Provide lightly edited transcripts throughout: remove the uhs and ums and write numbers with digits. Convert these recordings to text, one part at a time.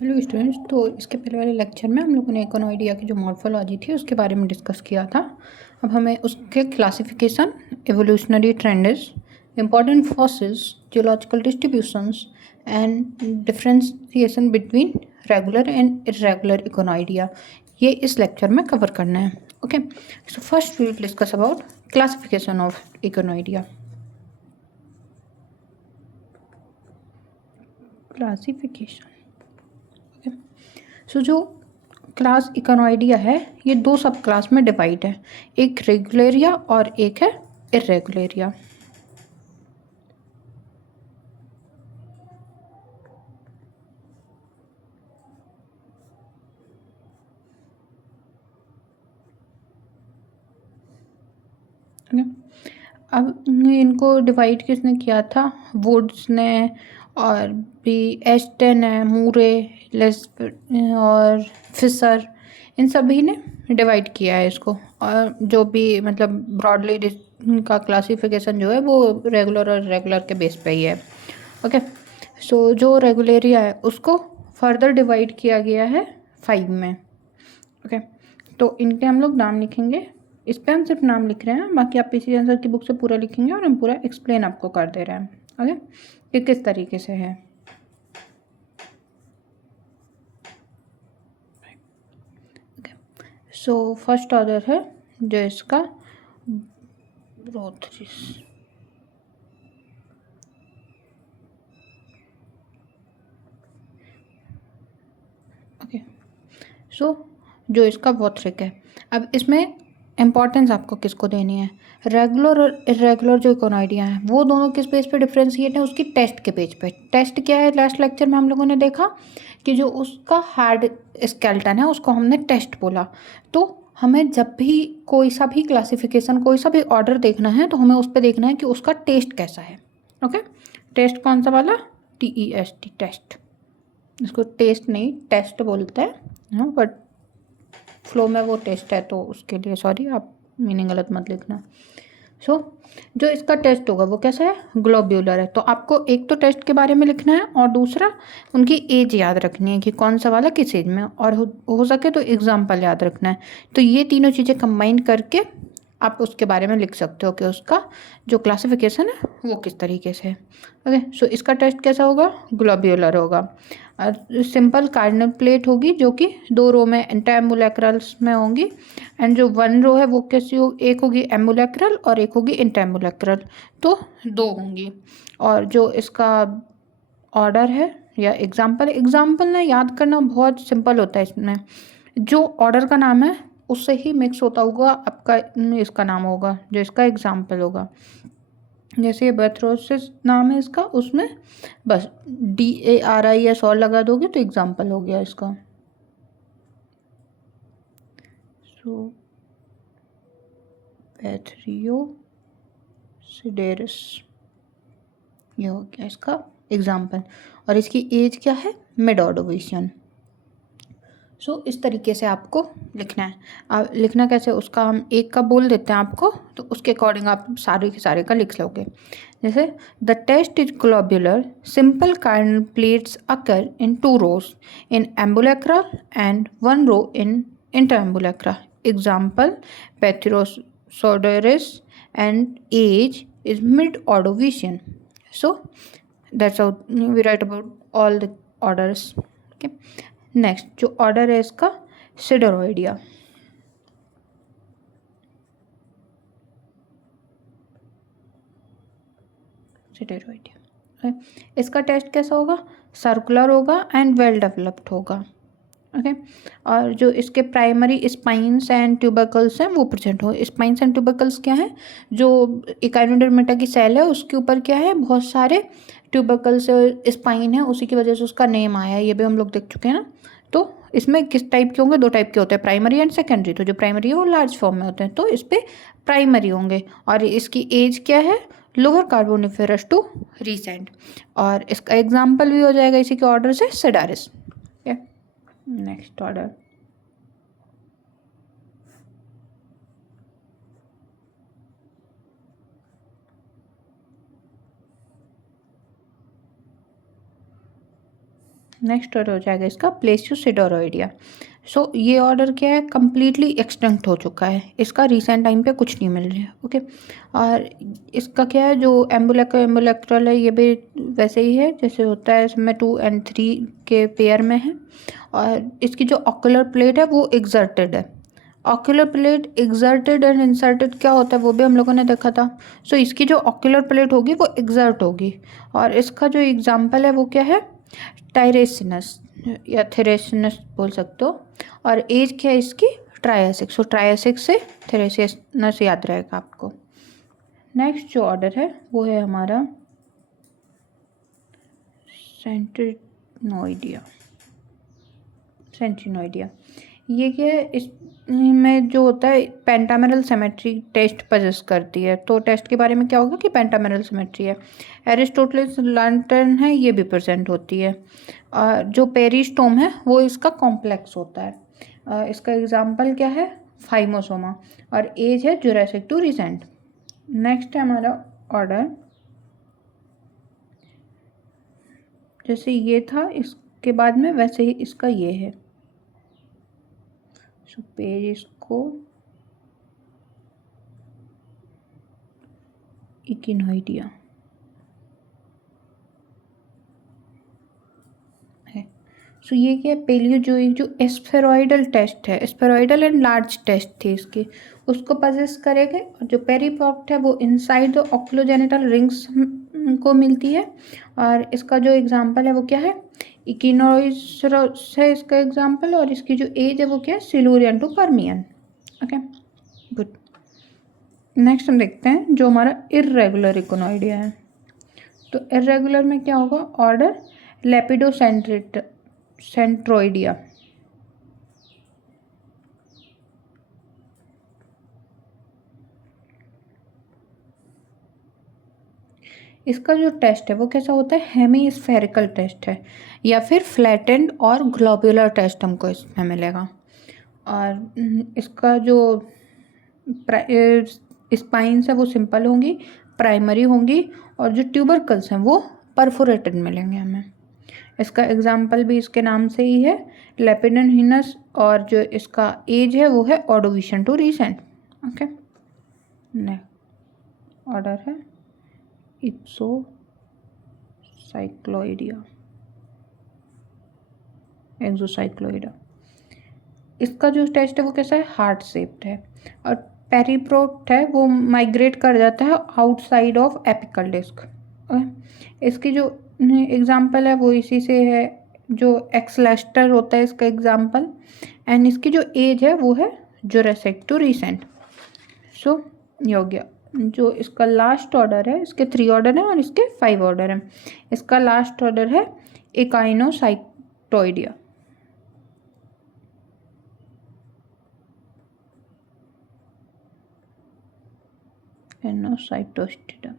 Hello students. तो इसके पहले वाले लेक्चर में हम लोगों ने इकोनॉइडिया की जो मॉर्फोलॉजी थी उसके बारे में डिस्कस किया था। अब हमें उसके classification, evolutionary trends, important fossils, geological distributions and differentiation between regular and irregular echinoidea, ये इस लेक्चर में कवर करना है। Okay, so first we will discuss about classification of echinoidea. Classification, so जो क्लास इकोनॉइडिया है ये दो सब क्लास में डिवाइड है, एक रेगुलेरिया और एक है इर्रेगुलेरिया। अब इनको डिवाइड किसने किया था? वुड्स ने, और भी एस्टन है, मूरे, लेस और फिशर, इन सभी ने डिवाइड किया है इसको। और जो भी मतलब ब्रॉडली का क्लासिफिकेशन जो है वो रेगुलर और रेगुलर के बेस पे ही है। ओके, सो जो रेगुलेरिया है उसको फर्दर डिवाइड किया गया है 5 में। ओके, तो इनके हम लोग नाम लिखेंगे। इस पर हम सिर्फ नाम लिख रहे हैं, बाकी आप पीसी आंसर की बुक से पूरा लिखेंगे और हम पूरा एक्सप्लेन आपको कर दे रहे हैं। ओके, कि किस तरीके से है। सो फर्स्ट ऑर्डर है जो इसका ब्रोथरिस। ओके, सो जो इसका वॉथरिक है, अब इसमें इम्पॉर्टेंस आपको किसको देनी है? रेगुलर और इरेगुलर जो इकोनॉइडिया है वो दोनों किस पेज पे डिफ्रेंशिएट है? उसकी टेस्ट के पेज पे। टेस्ट क्या है? लास्ट लेक्चर में हम लोगों ने देखा कि जो उसका हार्ड स्केल्टन है उसको हमने टेस्ट बोला। तो हमें जब भी कोई सा भी क्लासिफिकेशन, कोई सा भी ऑर्डर देखना है तो हमें उस पर देखना है कि उसका टेस्ट कैसा है। ओके, टेस्ट कौन सा वाला? TEST, test. इसको टेस्ट नहीं टेस्ट बोलते हैं, हाँ, बट फ्लो में वो टेस्ट है तो उसके लिए सॉरी, आप मीनिंग गलत मत लिखना। सो जो इसका टेस्ट होगा वो कैसा है? ग्लोब्यूलर है। तो आपको एक तो टेस्ट के बारे में लिखना है और दूसरा उनकी एज याद रखनी है कि कौन सा वाला किस एज में, और हो सके तो एग्जाम्पल याद रखना है। तो ये तीनों चीज़ें कंबाइन करके आप उसके बारे में लिख सकते हो कि उसका जो क्लासिफिकेशन है वो किस तरीके से है। ओके, सो इसका टेस्ट कैसा होगा? ग्लोब्यूलर होगा। और सिंपल कार्डिनल प्लेट होगी जो कि 2 रो में इंटरएम्बुलेक्रल्स में होंगी। एंड जो 1 रो है वो कैसी हो? एक होगी एम्बुलेक्रल और एक होगी इंटरएम्बुलेक्रल, तो 2 होंगी। और जो इसका ऑर्डर है या एग्जाम्पल, एग्जाम्पल ना याद करना बहुत सिंपल होता है। इसमें जो ऑर्डर का नाम है उससे ही मिक्स होता होगा आपका इसका नाम होगा, जो इसका एग्जाम्पल होगा। जैसे ये बेथरोसिस नाम है इसका, उसमें बस DARIS और लगा दोगे तो एग्जाम्पल हो गया इसका। सो बेथरियोसिडेरस, ये हो गया इसका एग्जाम्पल। और इसकी एज क्या है? Mid Ordovician. सो इस तरीके से आपको लिखना है। अब लिखना कैसे उसका, हम एक का बोल देते हैं आपको, तो उसके अकॉर्डिंग आप सारे के सारे का लिख लोगे। जैसे the test is globular, simple cardinal plates occur in 2 rows in ambulacra and 1 row in interambulacra. Example पेथिरोसोडोरिस and age is mid Ordovician. So that's how we write about all the orders. Okay, next जो order है इसका सिडरोइडिया। सिडरोइडिया, इसका test कैसा होगा? Circular होगा and well developed होगा। Okay, और जो इसके प्राइमरी स्पाइंस एंड ट्यूबरकल्स हैं वो प्रेजेंट हो। स्पाइंस एंड ट्यूबरकल्स क्या है? जो इकाइनोडर्मेटा की सेल है उसके ऊपर क्या है? बहुत सारे ट्यूबरकल्स स्पाइन है, उसी की वजह से उसका नेम आया है। ये भी हम लोग देख चुके हैं ना। तो इसमें किस टाइप के होंगे? 2 टाइप के होते हैं, प्राइमरी एंड सेकेंडरी। तो जो प्राइमरी है वो लार्ज फॉर्म में होते हैं, तो इस पर प्राइमरी होंगे। और इसकी एज क्या है? Lower Carboniferous to Recent. और इसका एग्जाम्पल भी हो जाएगा इसी के ऑर्डर से सेडारिस। नेक्स्ट ऑर्डर नेक्स्ट ऑर्डर हो जाएगा इसका प्लेसियोसिडोरोइडिया। सो ये ऑर्डर क्या है, कम्प्लीटली एक्सटिंक्ट हो चुका है, इसका रिसेंट टाइम पे कुछ नहीं मिल रहा है। ओके, और इसका क्या है, जो एम्बुलेक्ट्रल है ये भी वैसे ही है जैसे होता है, इसमें 2 और 3 के पेयर में है। और इसकी जो ऑक्यूलर प्लेट है वो एग्जर्टेड है। Ocular plate exerted and inserted क्या होता है वो भी हम लोगों ने देखा था। सो इसकी जो ऑक्यूलर प्लेट होगी वो एग्जर्ट होगी। और इसका जो एग्जाम्पल है वो क्या है, टायरेसिनस या थेरेसिनस बोल सकते हो। और एज क्या है इसकी, ट्रायासिक। सो ट्रायासिक से थेरेसिनस याद रहेगा आपको। नेक्स्ट जो ऑर्डर है वो है हमारा सेंटिनोइडिया। सेंटिनोइडिया ये क्या है, इसमें जो होता है पेंटामेरल सिमेट्री टेस्ट पजेस करती है। तो टेस्ट के बारे में क्या होगा कि पेंटामेरल सिमेट्री है। एरिस्टोटलिस लैंटर्न है ये भी प्रेजेंट होती है। जो पेरिस्टोम है वो इसका कॉम्प्लेक्स होता है। इसका एग्जाम्पल क्या है, फाइमोसोमा। और एज है जुरासिक टू रिसेंट। नेक्स्ट है हमारा ऑर्डर, जैसे ये था इसके बाद में वैसे ही इसका ये है। सो पेज इसको इकिनोइडिया है। सो ये क्या है, पेलियोजोइक जो एस्फेरॉइडल टेस्ट है, एस्फेरॉइडल एंड लार्ज टेस्ट थी इसकी, उसको पजेस करेंगे। और जो पेरीपॉक्ट है वो इनसाइड द ऑक्लोजेनिटल रिंग्स को मिलती है। और इसका जो एग्जांपल है वो क्या है, इकिनोइसरस है इसका एग्जांपल। और इसकी जो एज है वो क्या है, Silurian to Permian. Okay good. Next हम देखते हैं जो हमारा इर्रेगुलर इकोनॉइडिया है। तो इर्रेगुलर में क्या होगा, ऑर्डर सेंट्रोइडिया। इसका जो टेस्ट है वो कैसा होता है, हेमीस्फेरिकल टेस्ट है या फिर फ्लैटेंड और ग्लोब्यूलर टेस्ट हमको इसमें मिलेगा। और इसका जो स्पाइन्स है वो सिंपल होंगी, प्राइमरी होंगी। और जो ट्यूबरकल्स हैं वो परफोरेटेड मिलेंगे हमें। इसका एग्जाम्पल भी इसके नाम से ही है, लेपिडनहिनस। और जो इसका एज है वो है ऑर्डोविशन टू रीसेंट। ओके, ऑर्डर है एक्सोसाइक्लोइडिया। एक्सोसाइक्लोइडा। इसका जो टेस्ट है वो कैसा है, हार्ट शेप्ड है। और पेरीप्रोट है वो माइग्रेट कर जाता है आउटसाइड ऑफ एपिकल डिस्क। इसकी जो एग्जाम्पल है वो इसी से है, जो एक्सलेस्टर होता है इसका एग्जाम्पल। एंड इसकी जो एज है वो है जुरासिक टू रिसेंट। सो ये हो गया। जो इसका लास्ट ऑर्डर है, इसके 3 ऑर्डर हैं और इसके 5 ऑर्डर हैं। इसका लास्ट ऑर्डर है इकाइनोसाइटोइडिया। एनोसाइटोस्टिडा।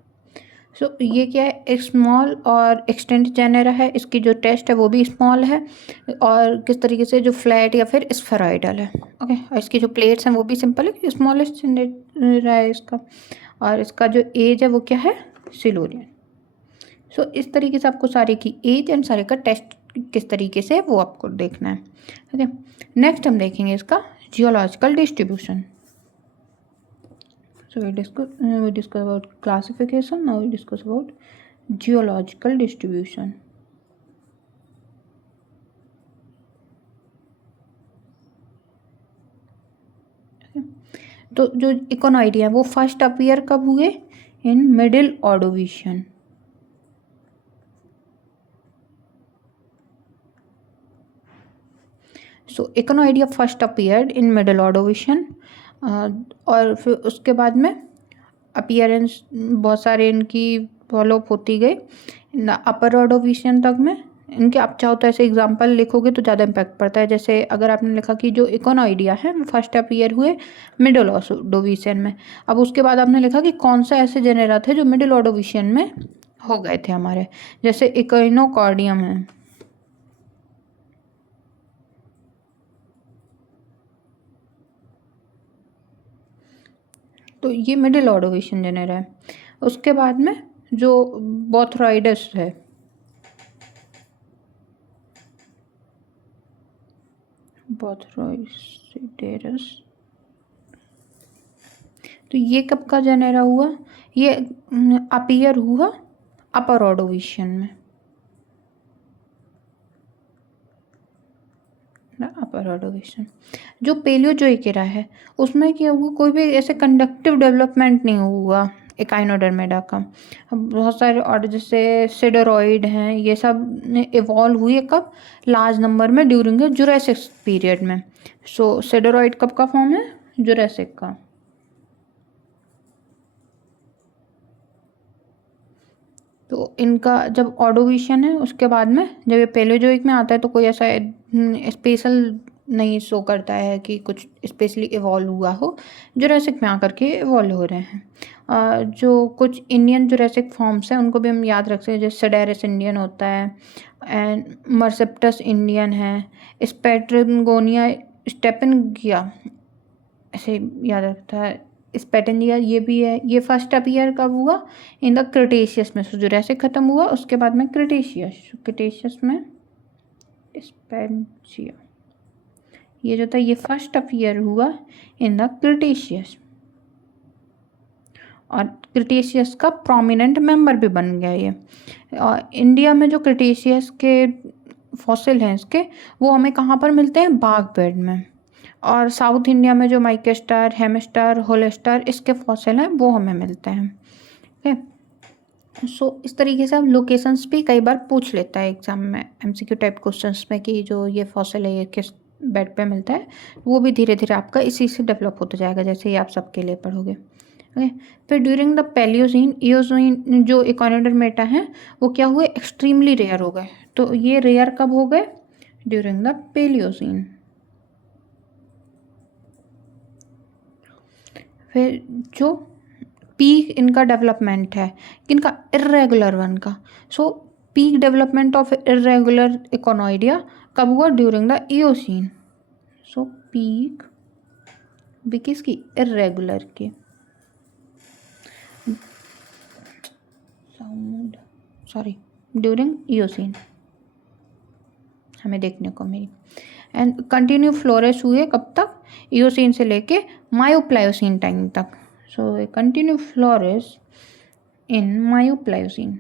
सो ये क्या है, एक स्मॉल और एक्सटेंट जेनेरा है। इसकी जो टेस्ट है वो भी स्मॉल है और किस तरीके से जो फ्लैट या फिर स्फेरॉइडल है। ओके, और इसकी जो प्लेट्स हैं वो भी सिंपल है, स्मॉलेस्ट जेनेरा है इसका। और इसका जो एज है वो क्या है, सिलूरियन। सो इस तरीके से आपको सारे की एज एंड सारे का टेस्ट किस तरीके से वो आपको देखना है। ओके, नेक्स्ट हम देखेंगे इसका geological distribution. So we discuss about classification. Now we discuss about geological distribution. तो जो इकोनॉइडिया वो फर्स्ट अपीयर कब हुए, in middle Ordovician. So echinoidea first appeared in middle Ordovician. और फिर उसके बाद में अपीयरेंस बहुत सारे इनकी फॉलोअप होती गई अपर ऑर्डोविशियन तक में। इनके आप चाहो तो ऐसे एग्जांपल लिखोगे तो ज़्यादा इम्पैक्ट पड़ता है। जैसे अगर आपने लिखा कि जो इकोनॉइडिया है वो फर्स्ट अपीयर हुए मिडिल ऑर्डोविशियन में। अब उसके बाद आपने लिखा कि कौन सा ऐसे जेनेरा थे जो मिडिल ऑर्डोविशियन में हो गए थे हमारे, जैसे इकोइनोकॉर्डियम है। तो ये मिडिल ऑर्डोविशियन जेनेरा है। उसके बाद में जो बोथ्रोइडस है, बोथ्रोइसिडेरस। तो ये कब का जनरेरा हुआ? ये अपीयर हुआ अपर ऑर्डोविशियन में, अपर ऑर्डोविशियन। जो पेलियोजोइक एरा है उसमें क्या हुआ, कोई भी ऐसे कंडक्टिव डेवलपमेंट नहीं हुआ एकाइनोडर्मेडा का। अब बहुत सारे ऑर्डर जैसे सिडोरॉइड हैं, ये सब इवॉल्व हुए कब? लार्ज नंबर में ड्यूरिंग द जुरासिक पीरियड में। सो सिडोरॉइड कब का फॉर्म है? जुरासिक का। तो इनका जब ऑर्डोविशियन है उसके बाद में जब ये पेलियोजोइक में आता है तो कोई ऐसा स्पेशल नहीं शो करता है कि कुछ स्पेशली इवॉल्व हुआ हो। जुरासिक में आकर के इवॉल्व हो रहे हैं। जो कुछ इंडियन जुरासिक फॉर्म्स हैं उनको भी हम याद रख सकते हैं, जैसे सेडेरस इंडियन होता है एंड मर्सेप्टस इंडियन है, स्पेट्रिगोनिया स्टेपनगिया ऐसे याद रखता है, स्पेटेंजिया ये भी है। ये फर्स्ट अपीयर कब हुआ? इन द क्रिटेशियस में। सो जुरासिक खत्म हुआ उसके बाद में क्रिटेशियस में स्पेंजिया, ये जो था ये फर्स्ट अपीयर हुआ इन द क्रिटेशियस, और क्रिटेशियस का प्रोमिनेंट मेंबर भी बन गया ये। और इंडिया में जो क्रिटेशियस के फॉसिल हैं इसके, वो हमें कहाँ पर मिलते हैं? बाग बेड में। और साउथ इंडिया में जो माइकेस्टर, हेमिस्टर, होलेस्टर इसके फॉसिल हैं वो हमें मिलते हैं। ओके, सो इस तरीके से हम लोकेशंस भी कई बार पूछ लेता है एग्जाम में, एमसीक्यू टाइप क्वेश्चंस में, कि जो ये फॉसिल है ये किस बेड पे मिलता है। वो भी धीरे धीरे आपका इसी से डेवलप होता जाएगा जैसे ही आप सबके लिए पढ़ोगे। ओके, फिर ड्यूरिंग द पैलियोजीन इयोजीन जो इकोनोडर्मेटा हैं वो क्या हुए? एक्सट्रीमली रेयर हो गए। तो ये रेयर कब हो गए? During the Palaeogene. फिर जो पीक इनका डेवलपमेंट है इनका इर्रेगुलर वन का। सो पीक डेवलपमेंट ऑफ इर्रेगुलर इकोनॉइडिया कब हुआ? During the Eocene. So peak भी किसकी? इर्रेगुलर की। सॉरी, ड्यूरिंग इयोसीन हमें देखने को मिली। एंड कंटिन्यू फ्लोरिश हुए कब तक? इयोसीन से लेके मायोप्लायोसीन टाइम तक। सो कंटिन्यू फ्लोरिश इन मायोप्लायोसीन।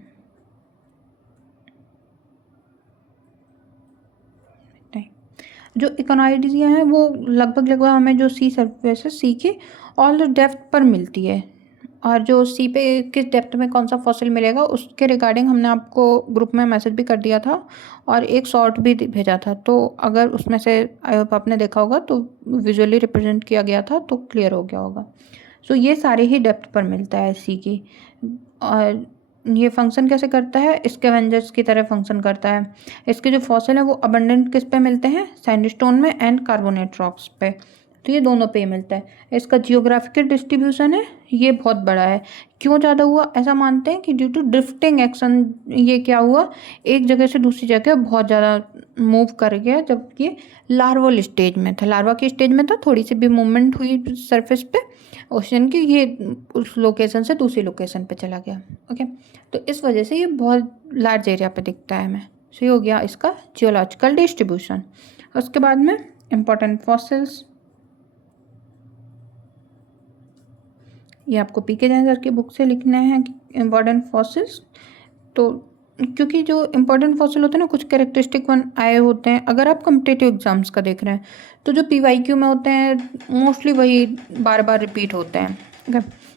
जो इकोनॉइडिया हैं वो लगभग हमें जो सी सरफेस है, सी के ऑल द डेप्थ पर मिलती है। और जो सी पे किस डेप्थ में कौन सा फॉसिल मिलेगा उसके रिगार्डिंग हमने आपको ग्रुप में मैसेज भी कर दिया था और एक शॉर्ट भी भेजा था। तो अगर उसमें से आई होप आपने देखा होगा तो विजुअली रिप्रेजेंट किया गया था तो क्लियर हो गया होगा। सो ये सारे ही डेप्थ पर मिलता है सी की। और ये फंक्शन कैसे करता है? स्कैवेंजर्स की तरह फंक्शन करता है। इसके जो फॉसिल हैं वो अबंडेंट किस पे मिलते हैं? सैंडस्टोन में एंड कार्बोनेट रॉक्स पे। तो ये दोनों पे मिलता है। इसका जियोग्राफिकल डिस्ट्रीब्यूशन है ये बहुत बड़ा है। क्यों ज़्यादा हुआ? ऐसा मानते हैं कि ड्यू टू ड्रिफ्टिंग एक्शन ये क्या हुआ, एक जगह से दूसरी जगह बहुत ज़्यादा मूव कर गया जब ये लार्वल स्टेज में था। लार्वा की स्टेज में था, थोड़ी सी भी मूवमेंट हुई सरफेस पे ओशन की, ये उस लोकेशन से दूसरी लोकेशन पे चला गया। ओके, तो इस वजह से ये बहुत लार्ज एरिया पे दिखता है हमें। सो ये हो गया इसका जियोलॉजिकल डिस्ट्रीब्यूशन। उसके बाद में इम्पॉर्टेंट फॉसिल्स, ये आपको पीके जैन सर की बुक से लिखने हैं इम्पॉर्टेंट फॉसिल्स। तो क्योंकि जो इम्पोर्टेंट फॉसिल होते हैं ना कुछ कैरेक्टरिस्टिक वन आए होते हैं। अगर आप कम्पिटेटिव एग्जाम्स का देख रहे हैं तो जो पीवाईक्यू में होते हैं मोस्टली वही बार बार रिपीट होते हैं। ओके,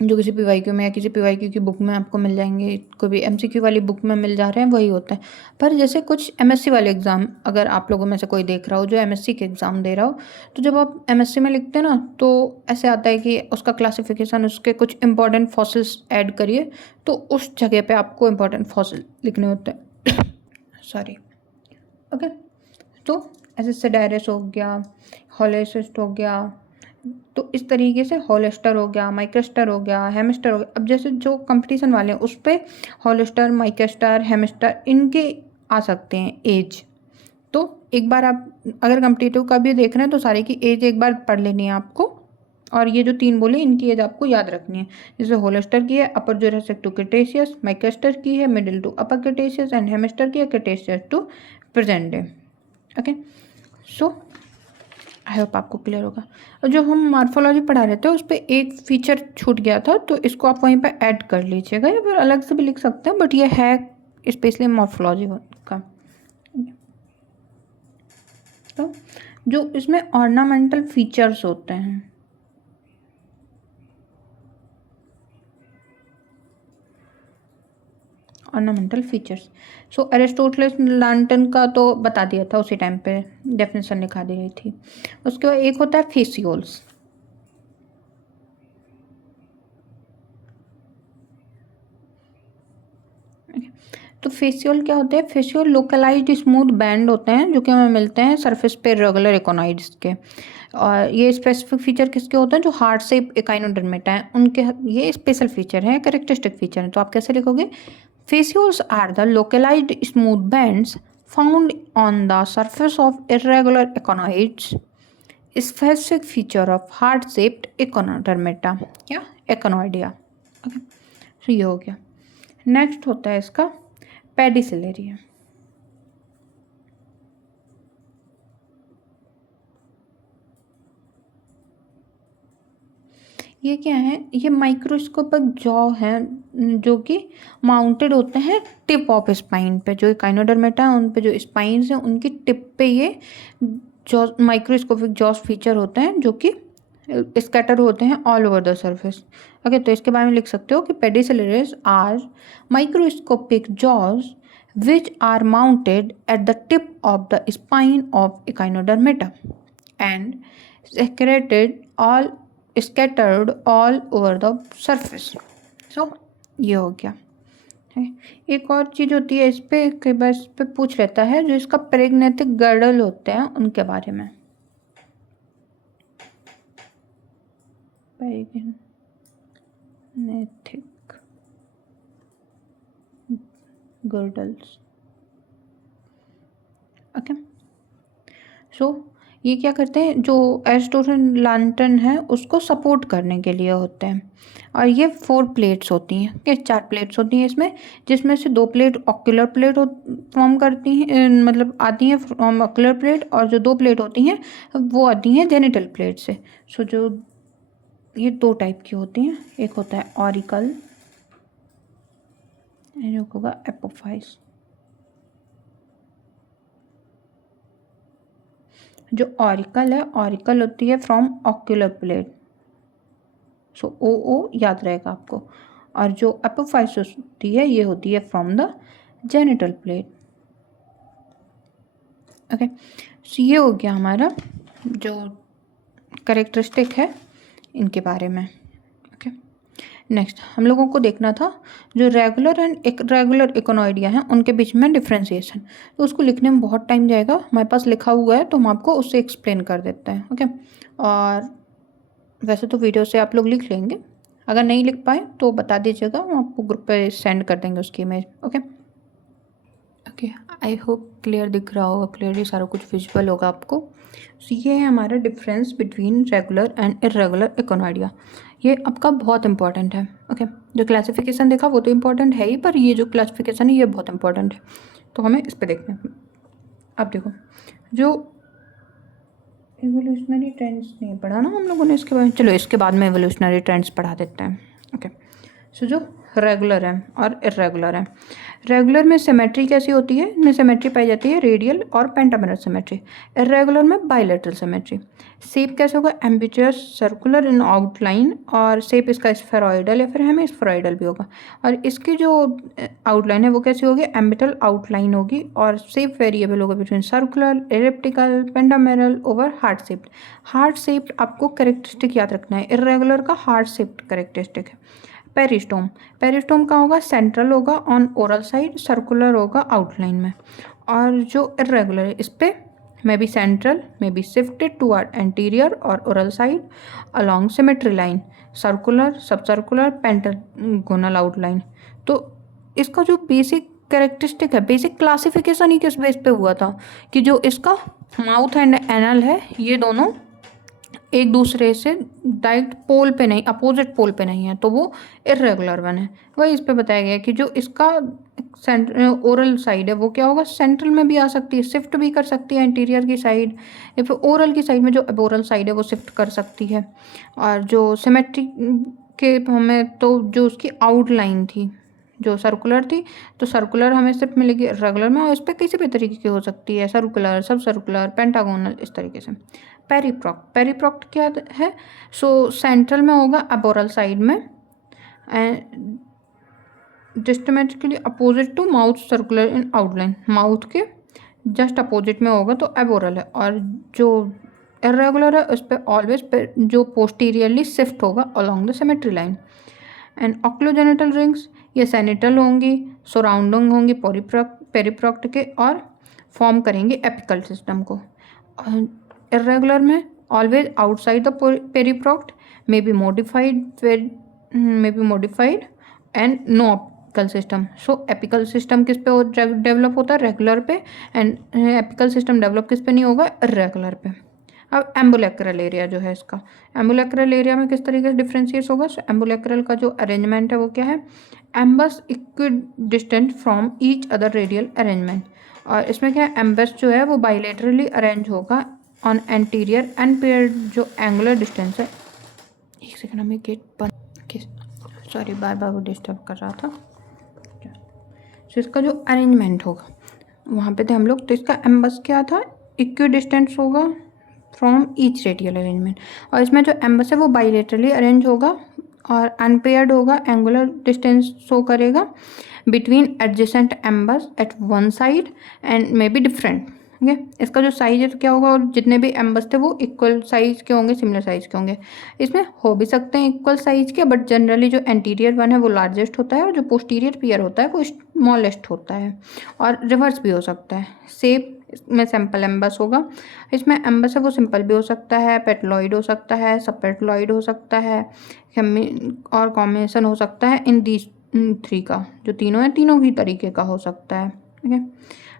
जो किसी पीवाईक्यू में या किसी पीवाईक्यू की बुक में आपको मिल जाएंगे, कोई भी एमसीक्यू वाली बुक में मिल जा रहे हैं वही होता है। पर जैसे कुछ एमएससी वाले एग्ज़ाम अगर आप लोगों में से कोई देख रहा हो जो एमएससी के एग्ज़ाम दे रहा हो, तो जब आप एमएससी में लिखते हैं ना तो ऐसे आता है कि उसका क्लासिफिकेशन, उसके कुछ इंपॉर्टेंट फॉसिल्स ऐड करिए, तो उस जगह पे आपको इंपॉर्टेंट फॉसिल लिखने होते हैं। सॉरी। ओके, तो ऐसे सेडारस हो गया, हॉलेसिस्ट हो गया, तो इस तरीके से हॉलेस्टर हो गया, माइकेस्टर हो गया, हेमिस्टर हो गया। अब जैसे जो कंपटीशन वाले हैं उस पर हॉलेस्टर, माइकेस्टर, हेमिस्टर इनके आ सकते हैं एज। तो एक बार आप अगर कम्पिटिटिव का भी देख रहे हैं तो सारे की एज एक बार पढ़ लेनी है आपको। और ये जो तीन बोले इनकी एज आपको याद रखनी है। जैसे होलेस्टर की है upper Jurassic to Cretaceous, micraster की है middle to upper Cretaceous and hemiaster की है Cretaceous to present day. Okay, so I hope आपको क्लियर होगा। और जो हम मॉर्फोलॉजी पढ़ा रहे थे उस पर एक फीचर छूट गया था, तो इसको आप वहीं पे ऐड कर लीजिएगा, या फिर अलग से भी लिख सकते हैं, बट ये है स्पेशली मॉर्फोलॉजी का। तो जो इसमें ऑर्नामेंटल फीचर्स होते हैं, ऑर्नामेंटल फीचर्स, सो एरिस्टोटलिस लैंटन का तो बता दिया था उसी टाइम पे, डेफिनेशन लिखा दी गई थी। उसके बाद एक होता है फेसियोल्स। तो फेसियोल क्या होते हैं? फेसियोल लोकलाइज्ड स्मूथ बैंड होते हैं जो कि हमें मिलते हैं सरफेस पे रेगुलर इकोनॉइड्स के। और ये स्पेसिफिक फीचर किसके होते हैं? जो हार्ट शेप एकाइनोडर्मेटा है उनके, ये स्पेशल फीचर है, कैरेक्टरिस्टिक फीचर है। तो आप कैसे लिखोगे? Fascioles are the localized smooth bands found on the surface of irregular echinoids, specific feature of heart shaped echinodermata या एकाइनोइडिया। ओके, तो ये हो गया। नेक्स्ट होता है इसका पेडिसिलेरिया। ये क्या है? ये माइक्रोस्कोपिक जॉ है जो कि माउंटेड होते हैं टिप ऑफ स्पाइन पे। जो एकाइनोडर्मेटा है उन पे जो स्पाइन्स हैं उनकी टिप पे ये जॉ माइक्रोस्कोपिक जॉस फीचर होते हैं जो कि स्कैटर होते हैं all over the surface. Okay, तो इसके बारे में लिख सकते हो कि pedicellariae are microscopic jaws which are mounted at the tip of the spine of echinodermata and scattered all over the surface. So ये हो गया है। एक और चीज़ होती है इस पे, कई बार इस पे पूछ लेता है, जो इसका प्रेग्नेटिक गर्डल होते हैं उनके बारे में। प्रेग्नेटिक गर्डल्स। ओके, सो ये क्या करते हैं? जो एरिस्टोटल लैंटन है उसको सपोर्ट करने के लिए होते हैं। और ये 4 प्लेट्स होती हैं, क्या 4 प्लेट्स होती हैं इसमें, जिसमें से 2 प्लेट ऑक्यूलर प्लेट फॉर्म करती हैं, मतलब आती हैं फ्रॉम ऑक्यूलर प्लेट, और जो 2 प्लेट होती हैं वो आती हैं जेनिटल प्लेट से। सो जो ये 2 टाइप की होती हैं, एक होता है ऑरिकल, एक होगा एपोफाइस। जो ऑरिकल है, ऑरिकल होती है फ्रॉम ऑक्यूलर प्लेट, सो ओ याद रहेगा आपको। और जो एपोफाइस होती है ये होती है from the genital plate. Okay, so ये हो गया हमारा जो कैरेक्टरिस्टिक है इनके बारे में। ओके, नेक्स्ट हम लोगों को देखना था जो रेगुलर एंड इरेगुलर इकोनॉइडिया हैं उनके बीच में डिफ्रेंसिएशन। तो उसको लिखने में बहुत टाइम जाएगा, हमारे पास लिखा हुआ है तो हम आपको उससे एक्सप्लेन कर देते हैं। ओके, और वैसे तो वीडियो से आप लोग लिख लेंगे, अगर नहीं लिख पाए तो बता दीजिएगा, हम आपको ग्रुप पे सेंड कर देंगे उसकी image. Okay okay, I hope clear दिख रहा होगा, क्लियरली सारा कुछ विजुअल होगा आपको। सो ये है हमारा difference between regular and irregular echinoidea. ये आपका बहुत इंपॉर्टेंट है। ओके, जो क्लासिफिकेशन देखा वो तो इम्पोर्टेंट है ही, पर ये जो क्लासिफिकेशन है ये बहुत इंपॉर्टेंट है, तो हमें इस पर देखना है। अब देखो, जो एवोल्यूशनरी ट्रेंड्स नहीं पढ़ा ना हम लोगों ने इसके बारे में, चलो इसके बाद में एवोल्यूशनरी ट्रेंड्स पढ़ा देते हैं। ओके, सो जो रेगुलर है और इरेगुलर है, रेगुलर में सिमेट्री कैसी होती है? इनमें सिमेट्री पाई जाती है रेडियल और पेंटामेरल सिमेट्री। इरेगुलर में बाइलेटरल सिमेट्री। शेप कैसे होगा? एम्बिग्युअस सर्कुलर इन आउटलाइन, और शेप इसका स्फेरॉइडल या फिर हमें स्फेरॉइडल भी होगा। और इसकी जो आउटलाइन है वो कैसी होगी? एम्बिटल आउटलाइन होगी। और शेप वेरिएबल होगा between circular, elliptical, pentameral over heart shaped. Heart shaped आपको कैरेक्टरिस्टिक याद रखना है, इरेगुलर का हार्ट शेप्ड कैरेक्टरिस्टिक है। पेरिस्टोम, पेरिस्टोम का होगा सेंट्रल होगा ऑन ओरल साइड, सर्कुलर होगा आउटलाइन में। और जो इरेगुलर है इस पे may be central, may be shifted toward anterior और oral side along symmetry line, circular, sub circular, pentagonal outline. तो इसका जो बेसिक कैरेक्टरिस्टिक है, बेसिक क्लासिफिकेशन ही किस बेस पे हुआ था कि जो इसका माउथ एंड एनल है ये दोनों एक दूसरे से डायरेक्ट पोल पे नहीं, अपोजिट पोल पे नहीं है, तो वो इर्रेगुलर वन है। वही इस पे बताया गया है कि जो इसका ओरल साइड है वो क्या होगा, सेंट्रल में भी आ सकती है, शिफ्ट भी कर सकती है इंटीरियर की साइड, या फिर ओरल की साइड में जो एबोरल साइड है वो शिफ्ट कर सकती है। और जो सिमेट्री के हमें तो जो उसकी आउटलाइन थी जो सर्कुलर थी, तो सर्कुलर हमें सिर्फ मिलेगी रेगुलर में, और इस पर किसी भी तरीके की हो सकती है, सर्कुलर, सब सर्कुलर, पेंटागोनल, इस तरीके से। पेरीप्रॉक्ट, पेरीप्रॉक्ट क्या है, सो सेंट्रल में होगा एबोरल साइड में, and diametrically opposite to mouth circular in outline, mouth के जस्ट अपोजिट में होगा तो एबोरल है। और जो इरेगुलर है उस पर ऑलवेज जो पोस्टीरियरली शिफ्ट होगा along the symmetry line. And oculogenital rings ये सेनिटल होंगी, सराउंडिंग होंगी पेरीप्रॉक्ट के, और फॉर्म करेंगे एपिकल सिस्टम को। इरेगुलर में always outside the periproct, may be modified and no apical system. So apical system किस पे डेवलप होता है, रेगुलर पे, एंड एपिकल सिस्टम डेवलप किस पे नहीं होगा, इरेगुलर पे। अब एम्बुलेक्रल एरिया जो है इसका, एम्बुलेक्रल एरिया में किस तरीके से डिफ्रेंशिएट होगा, सो एम्बुलेक्रल का जो अरेंजमेंट है वो क्या है, ambs equidistant from each other radial arrangement. और इसमें क्या है, एम्बस जो है वो बाइलेटरली अरेंज होगा ऑन एंटीरियर एंड पेयर जो एंगुलर डिस्टेंस है। एक सेकंड, हमें गेट बंद, सॉरी बार बार वो डिस्टर्ब कर रहा था। तो इसका जो अरेंजमेंट होगा वहाँ पे थे हम लोग, तो इसका एम्बस क्या था, इक्विडिस्टेंस होगा फ्रॉम ईच रेडियल अरेंजमेंट। और इसमें जो एम्बस है वो बाइलेटरली अरेंज होगा और अनपेयर्ड होगा, एंगुलर डिस्टेंस शो करेगा between adjacent ambs at one side and may be different. ठीक है, इसका जो साइज है तो क्या होगा, और जितने भी एम्बस थे वो इक्वल साइज के होंगे, सिमिलर साइज के होंगे। इसमें हो भी सकते हैं इक्वल साइज के, बट जनरली जो एंटीरियर वन है वो लार्जेस्ट होता है और जो पोस्टीरियर पेयर होता है वो स्मॉलेस्ट होता है, और रिवर्स भी हो सकता है। सेप में सिंपल एम्बस होगा, इसमें एम्बस है वो सिंपल भी हो सकता है, पेटलॉइड हो सकता है, सबपेटलॉइड हो सकता है, और कॉम्बिनेशन हो सकता है इन दीज थ्री का, जो तीनों है तीनों ही तरीके का हो सकता है। ठीक है,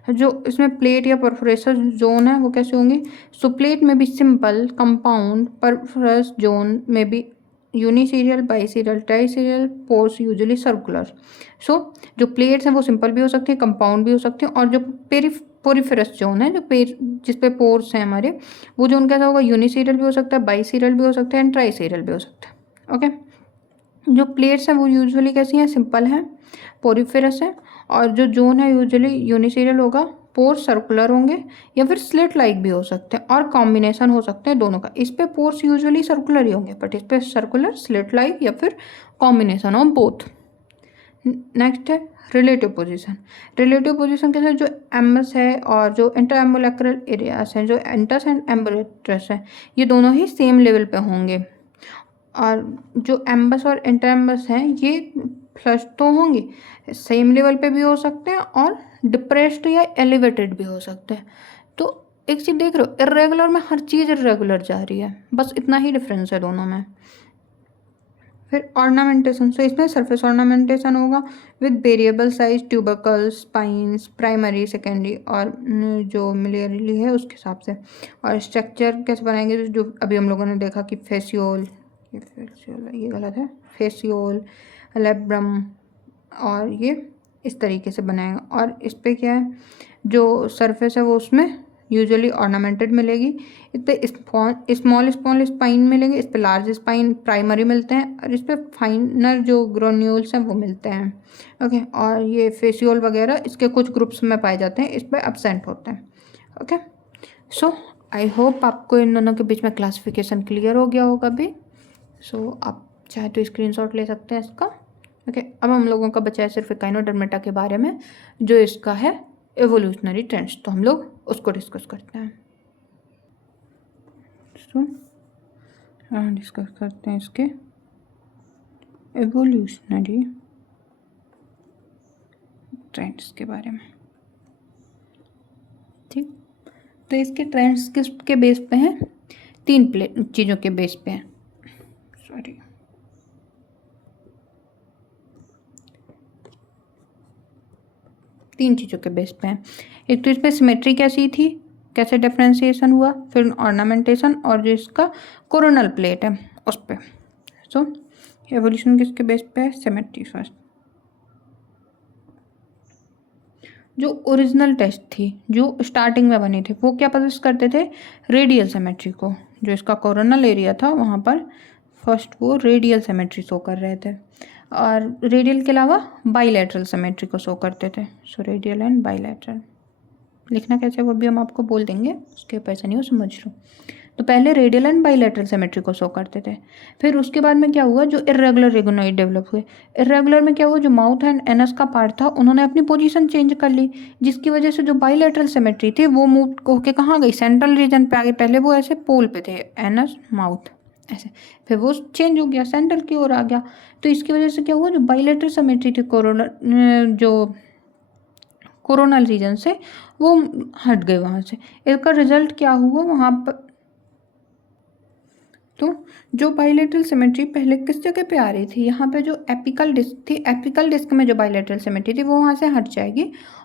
जो इसमें प्लेट या परफोरेशन जोन है वो कैसे होंगे, सो प्लेट में भी सिंपल, कंपाउंड, परफोरस जोन में भी यूनिसीरियल, बाईसीरियल, ट्राईसीरियल, पोर्स यूजुअली सर्कुलर। सो जो प्लेट्स हैं वो सिंपल भी हो सकती है, कंपाउंड भी हो सकती है, और जो पोरिफेरस जोन है, जो जिस पे पोर्स हैं हमारे, वो जोन कैसा होगा, यूनिसीरियल भी हो सकता है, बाईसीरियल भी हो सकता है, एंड ट्राईसीरियल भी हो सकता है। ओके, जो प्लेट्स हैं वो यूजुअली कैसी हैं, सिंपल हैं, पोरिफेरस है, और जो जोन है यूजुअली यूनिसीरियल होगा, पोर्स सर्कुलर होंगे या फिर स्लिट लाइक भी हो सकते हैं, और कॉम्बिनेशन हो सकते हैं दोनों का। इस पे पोर्स यूजुअली सर्कुलर ही होंगे, बट इस पे सर्कुलर, स्लिट लाइक या फिर कॉम्बिनेशन ऑफ बोथ। नेक्स्ट है रिलेटिव पोजीशन। रिलेटिव पोजीशन कैसे, जो एम्बस है और जो इंटर एम्बुलेक्रल एरियाज हैं, जो एंटस एंड एम्बुलेट्रस है, ये दोनों ही सेम लेवल पे होंगे। और जो एम्बस और इंटर एम्बस हैं ये फ्लश तो होंगे, सेम लेवल पे भी हो सकते हैं, और डिप्रेस्ड या एलिवेटेड भी हो सकते हैं। तो एक चीज़ देख रहे हो, इरेगुलर में हर चीज़ इरेगुलर जा रही है, बस इतना ही डिफरेंस है दोनों में। फिर ऑर्नामेंटेशन, सो इसमें सरफेस ऑर्नामेंटेशन होगा with variable size tubercles, spines, primary, secondary, और जो मिलियरली है उसके हिसाब से। और स्ट्रक्चर कैसे बनाएंगे, जो अभी हम लोगों ने देखा कि फेसियोल, ये गलत है, फेसियोल, लेब्रम, और ये इस तरीके से बनाएगा। और इस पर क्या है, जो सरफेस है वो उसमें यूजुअली ऑर्नामेंटेड मिलेगी, इस पर स्मॉल स्मॉल स्पाइन मिलेंगे, इस पर लार्ज स्पाइन प्राइमरी मिलते हैं, और इस पर फाइनर जो ग्रोन्यूल्स हैं वो मिलते हैं। ओके, और ये फेसियोल वगैरह इसके कुछ ग्रुप्स में पाए जाते हैं, इस पर एब्सेंट होते हैं। ओके, सो आई होप आपको इन दोनों के बीच में क्लासिफिकेशन क्लियर हो गया होगा अभी। सो आप चाहे तो स्क्रीनशॉट ले सकते हैं इसका। ओके, अब हम लोगों का बचा है सिर्फ एकाइनोडर्मेटा के बारे में, जो इसका है एवोल्यूशनरी ट्रेंड्स, तो हम लोग उसको डिस्कस करते हैं। डिस्कस करते हैं इसके एवोल्यूशनरी ट्रेंड्स के बारे में। ठीक, तो इसके ट्रेंड्स किसके बेस पे हैं, तीन चीज़ों के बेस पे हैं, सॉरी, तीन चीज़ों के बेस पे हैं। एक तो इस पर सिमेट्री कैसी थी, कैसे डिफ्रेंसिएशन हुआ, फिर ऑर्नामेंटेशन और जो इसका कोरोनल प्लेट है उस पर। सो एवोल्यूशन किसके बेस पे है, सिमेट्री फर्स्ट। जो ओरिजिनल टेस्ट थी जो स्टार्टिंग में बनी थी वो क्या पसंद करते थे, रेडियल सिमेट्री को। जो इसका कोरोनल एरिया था वहाँ पर फर्स्ट वो रेडियल सिमेट्री शो कर रहे थे, और रेडियल के अलावा बाईलैटरल सिमेट्री को शो करते थे। सो रेडियल एंड बाईलैटरल लिखना कैसे वो भी हम आपको बोल देंगे, उसके पैसा नहीं हो, समझ लो। तो पहले रेडियल एंड बाईलैटरल सिमेट्री को शो करते थे। फिर उसके बाद में क्या हुआ, जो इर्रेगुलर रेगोनॉइड डेवलप हुए। इर्रेगुलर में क्या हुआ, जो माउथ एंड एनस का पार्ट था उन्होंने अपनी पोजीशन चेंज कर ली, जिसकी वजह से जो बाईलैटरल सिमेट्री थी वो मूव होके कहाँ गई, सेंट्रल रीजन पे आ गई। पहले वो ऐसे पोल पे थे, एनस माउथ ऐसे, फिर वो चेंज हो गया, सेंटर की ओर आ गया। तो इसकी वजह से क्या हुआ, जो बाईलैटरल सिमेट्री थी जो कोरोनल रीजन से वो हट गए वहाँ से। इसका रिजल्ट क्या हुआ वहाँ पर, तो जो बाइलेटरल सिमेट्री पहले किस जगह पे आ रही थी, यहाँ पे जो एपिकल डिस्क थी, एपिकल डिस्क में जो बाइलेटरल सिमेट्री थी वो वहाँ से हट जाएगी,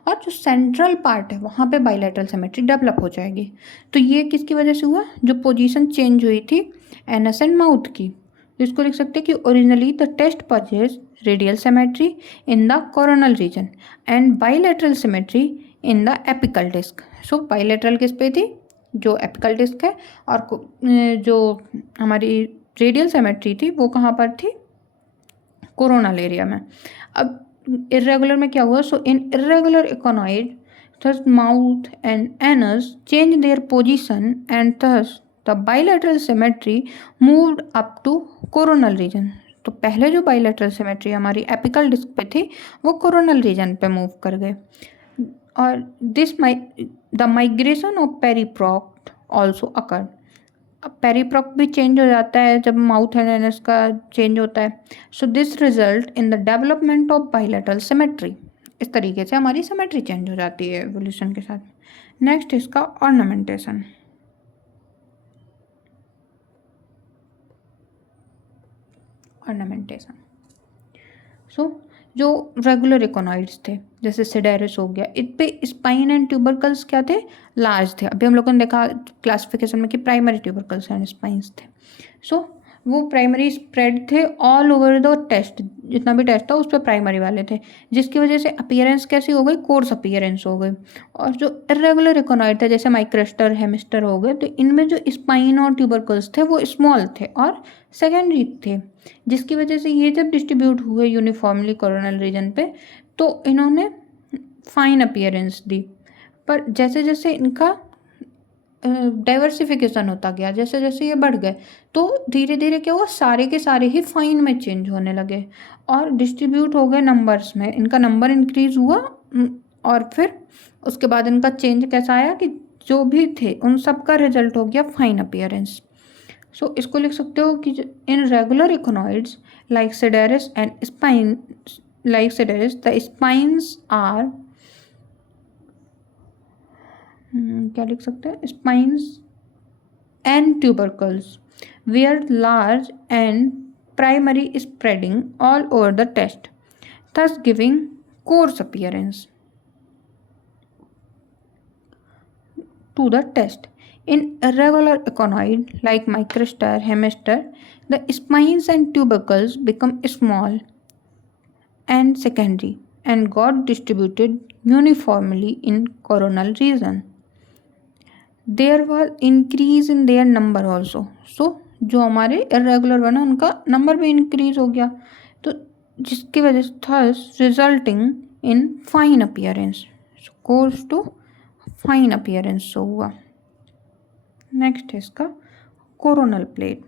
और जो सेंट्रल पार्ट है वहाँ पे बाइलेटरल सिमेट्री डेवलप हो जाएगी। तो ये किसकी वजह से हुआ, जो पोजीशन चेंज हुई थी एनस एंड माउथ की। तो इसको लिख सकते हैं कि originally the test purchase radial symmetry in the coronal region and bilateral symmetry in the apical disc. So bilateral किस पे थी, जो एपिकल डिस्क है, और जो हमारी रेडियल सिमेट्री थी वो कहाँ पर थी, कोरोनल एरिया में। अब इर्रेगुलर में क्या हुआ, सो इन irregular इकोनॉइड thus mouth and anus changed their position and thus the bilateral symmetry moved up to coronal region। तो पहले जो बाइलेटरल सिमेट्री हमारी एपिकल डिस्क पे थी वो कोरोनल रीजन पे मूव कर गए, और the migration of periproct also occur. अब पेरीप्रॉक्ट भी चेंज हो जाता है जब माउथ एंड एनस का चेंज होता है। So this result in the development of bilateral symmetry. इस तरीके से हमारी सिमेट्री चेंज हो जाती है एवोल्यूशन के साथ। नेक्स्ट इसका ऑर्नामेंटेशन। ऑर्नामेंटेशन सो जो रेगुलर इकोनॉइड्स थे जैसे सिडेरस हो गया, इन पे स्पाइन एंड ट्यूबरकल्स क्या थे, लार्ज थे। अभी हम लोगों ने देखा क्लासिफिकेशन में कि प्राइमरी ट्यूबरकल्स एंड स्पाइंस थे। सो वो प्राइमरी स्प्रेड थे ऑल ओवर द टेस्ट, जितना भी टेस्ट था उस पर प्राइमरी वाले थे, जिसकी वजह से अपीयरेंस कैसी हो गई, कोर्स अपीयरेंस हो गई। और जो इरेगुलर इकोनॉइड थे जैसे माइक्रोस्टर हेमिस्टर हो गए, तो इनमें जो स्पाइन और ट्यूबरकल्स थे वो स्मॉल थे और सेकेंडरी थे, जिसकी वजह से ये जब डिस्ट्रीब्यूट हुए यूनिफॉर्मली कोरोनल रीजन पे तो इन्होंने फाइन अपीयरेंस दी। पर जैसे जैसे इनका डाइवर्सिफिकेशन होता गया, जैसे जैसे ये बढ़ गए तो धीरे धीरे क्या हुआ, सारे के सारे ही फाइन में चेंज होने लगे और डिस्ट्रीब्यूट हो गए नंबर्स में। इनका नंबर इंक्रीज हुआ और फिर उसके बाद इनका चेंज कैसा आया कि जो भी थे उन सब का रिजल्ट हो गया फाइन अपीयरेंस। सो इसको लिख सकते हो कि in regular echinoids like cidaris and spine, like cidaris the spines are, क्या लिख सकते हैं, spines and tubercles were large and primary spreading all over the test thus giving coarse appearance to the test. In irregular econoid like microstar, hemister, the spines and tubercles become small and secondary and got distributed uniformly in coronal region. There was increase in their number also. So जो हमारे irregular बना उनका number भी increase हो गया, तो जिसकी वजह से thus resulting in fine appearance, so coarse to fine appearance so हुआ। नेक्स्ट है इसका कोरोनल प्लेट।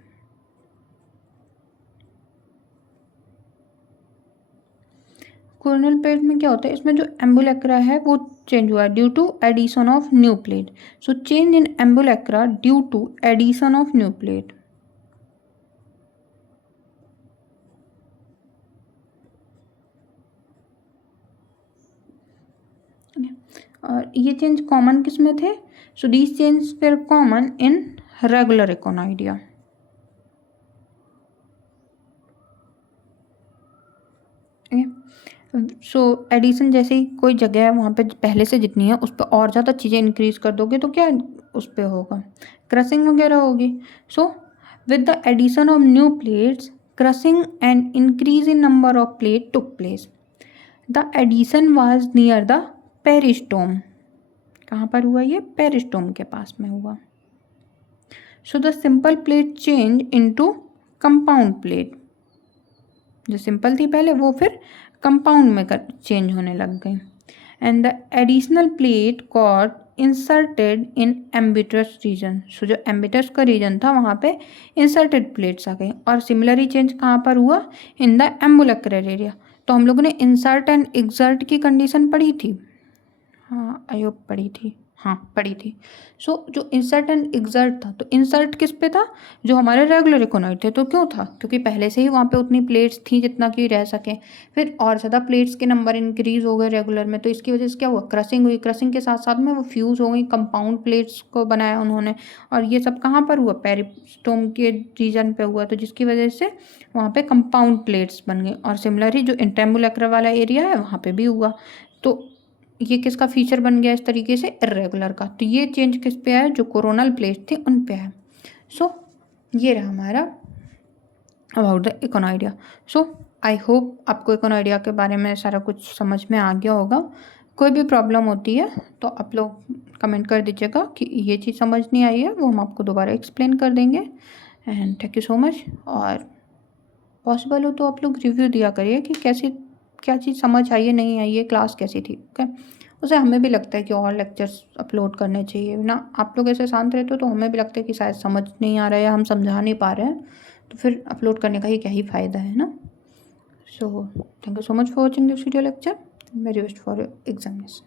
कोरोनल प्लेट में क्या होता है, इसमें जो एम्बुलेक्रा है वो चेंज हुआ due to addition of new plate. So change in ambulacra due to addition of new plate. और ये चेंज कॉमन किस में थे, so these change were common in regular echinoidea. So addition जैसे ही कोई जगह है वहाँ पे पहले से जितनी है उस पर और ज़्यादा चीज़ें इंक्रीज़ कर दोगे तो क्या उस पर होगा, क्रशिंग वगैरह होगी। So with the addition of new plates crushing and increase in number of plate took place. The addition was near the peristome. कहाँ पर हुआ ये? पेरिस्टोम के पास में हुआ। So the simple plate change into compound plate. जो simple थी पहले वो फिर कंपाउंड में चेंज होने लग गई। And the additional plate got inserted in ambitus region. So जो एम्बिटस का रीजन था वहाँ पे इंसर्टेड प्लेट्स आ गई। और सिमिलरली चेंज कहाँ पर हुआ? In the ambulacral area. तो हम लोगों ने इंसर्ट एंड एक्सर्ट की कंडीशन पढ़ी थी, हाँ आई होप पढ़ी थी, हाँ पढ़ी थी। सो जो इंसर्ट एंड एक्सर्ट था, तो इंसर्ट किस पे था? जो हमारे रेगुलर इकोनॉइड थे। तो क्यों था? क्योंकि पहले से ही वहाँ पे उतनी प्लेट्स थी जितना कि रह सके। फिर और ज़्यादा प्लेट्स के नंबर इंक्रीज हो गए रेगुलर में, तो इसकी वजह से क्या हुआ? क्रशिंग हुई। क्रशिंग के साथ साथ में वो फ्यूज़ हो गई, कंपाउंड प्लेट्स को बनाया उन्होंने। और ये सब कहाँ पर हुआ? पेरिस्टोम के रीजन पे हुआ, तो जिसकी वजह से वहाँ पे कंपाउंड प्लेट्स बन गई। और सिमिलरली जो इंटेम्बुलक्र वाला एरिया है वहाँ पे भी हुआ। तो ये किसका फीचर बन गया इस तरीके से? इर्रेगुलर का। तो ये चेंज किस पे आया? जो कोरोनल प्लेट थे उन पे है। सो ये रहा हमारा about the echinoidea. So I hope आपको इकोनॉइडिया के बारे में सारा कुछ समझ में आ गया होगा। कोई भी प्रॉब्लम होती है तो आप लोग कमेंट कर दीजिएगा कि ये चीज़ समझ नहीं आई है, वो हम आपको दोबारा एक्सप्लेन कर देंगे। And thank you so much. और पॉसिबल हो तो आप लोग रिव्यू दिया करिए कि कैसी क्या चीज़ समझ आई है, नहीं आई है, क्लास कैसी थी। ओके, उसे हमें भी लगता है कि और लेक्चर्स अपलोड करने चाहिए ना। आप लोग ऐसे शांत रहते हो तो हमें भी लगता है कि शायद समझ नहीं आ रहा है या हम समझा नहीं पा रहे हैं, तो फिर अपलोड करने का ही क्या ही फ़ायदा है ना। So thank you so much for watching this video lecture. Very best for your examination.